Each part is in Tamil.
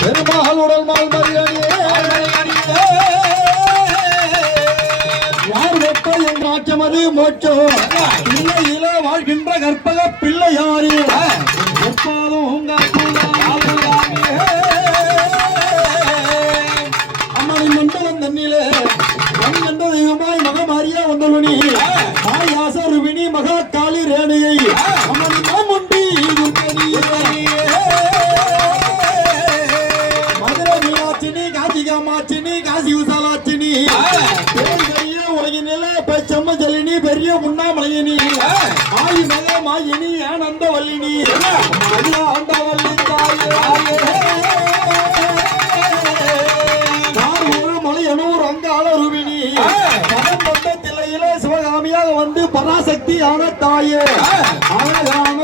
பெருமகள் உடல் மால் மரியாதையே. யார் வாழ்கின்ற கற்பக பிள்ளையாரே. ஒப்பாதோ வந்து பராசக்தி ஆன தாயே அழகான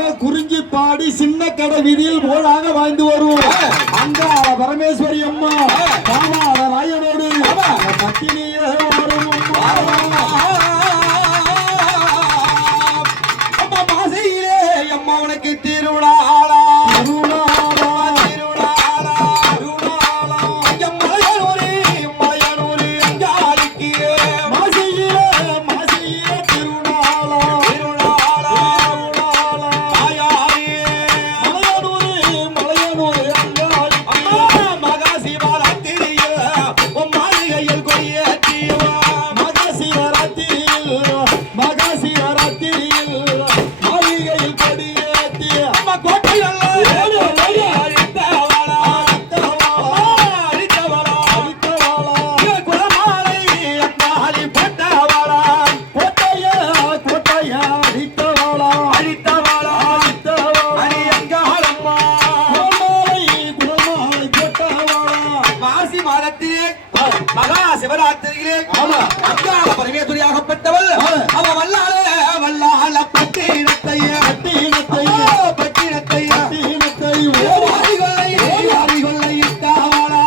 பாடி சின்ன கடை விதியில் போலாக வாழ்ந்து வரும் பரமேஸ்வரி அம்மா ராமாட ராயனோடு. பத்தினியே அக்கால பரமேஸ்வரியாகப்பட்டவள். அவ வல்லால வல்லால பட்டினத்தை பட்டினத்தை பட்டினத்தை பட்டினத்தை ஓடிகளை ஓடிகளை இட்டாவாளா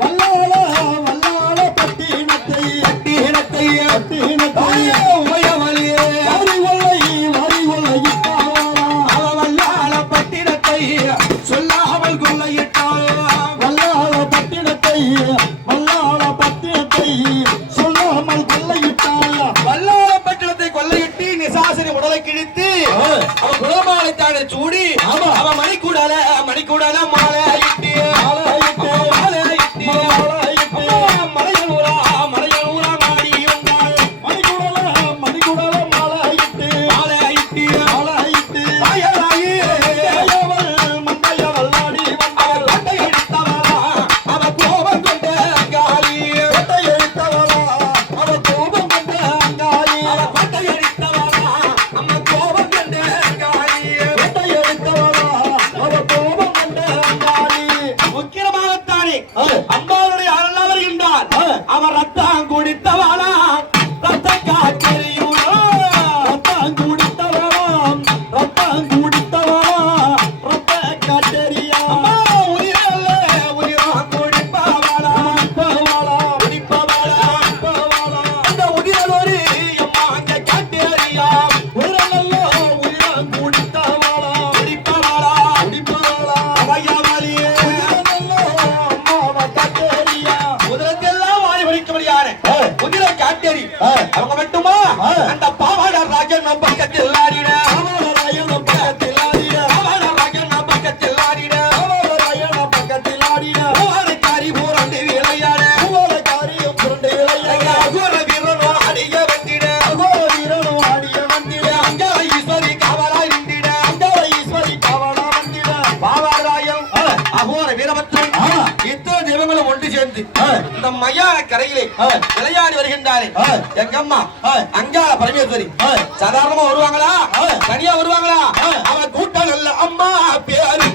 வல்லால வல்லால பட்டினத்தை பட்டினத்தை பட்டினத்தை அம்பாளுடைய அருளாளர் என்றார் அவர் சேர்ந்து இந்த மையான கரையிலே விளையாடி வருகின்றாரே. எங்க அம்மா அங்காள பரமேஸ்வரி சாதாரணமா வருவாங்களா? தனியா வருவாங்களா? அவன் கூட்டம் அல்ல அம்மா பேரு.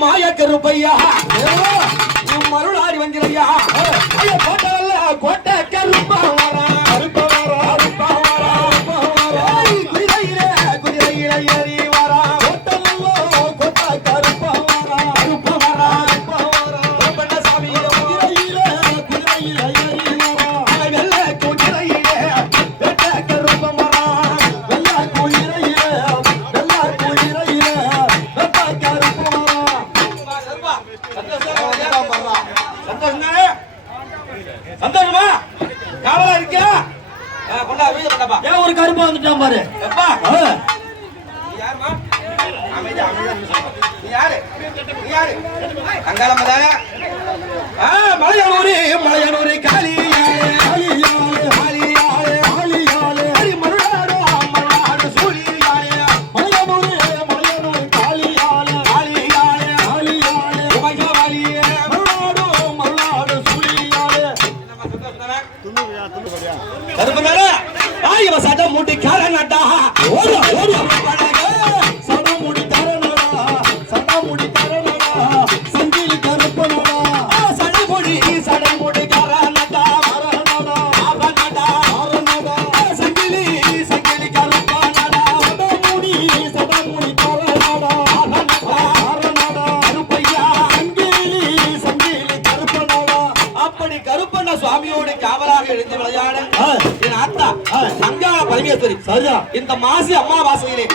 மாய கருப்பையா? மருளாரி வந்திரையா? கோட்டை கருப்பா ஏன் ஒரு கருப்பா வந்துட்டான் பாரு. மலையாளூர் மலையாளூர் காளி கருப்பு இவ சட முடி கரணடா ஓடு ஓடு. சரி சரியா இந்த மாசி அம்மாவாசையிலே.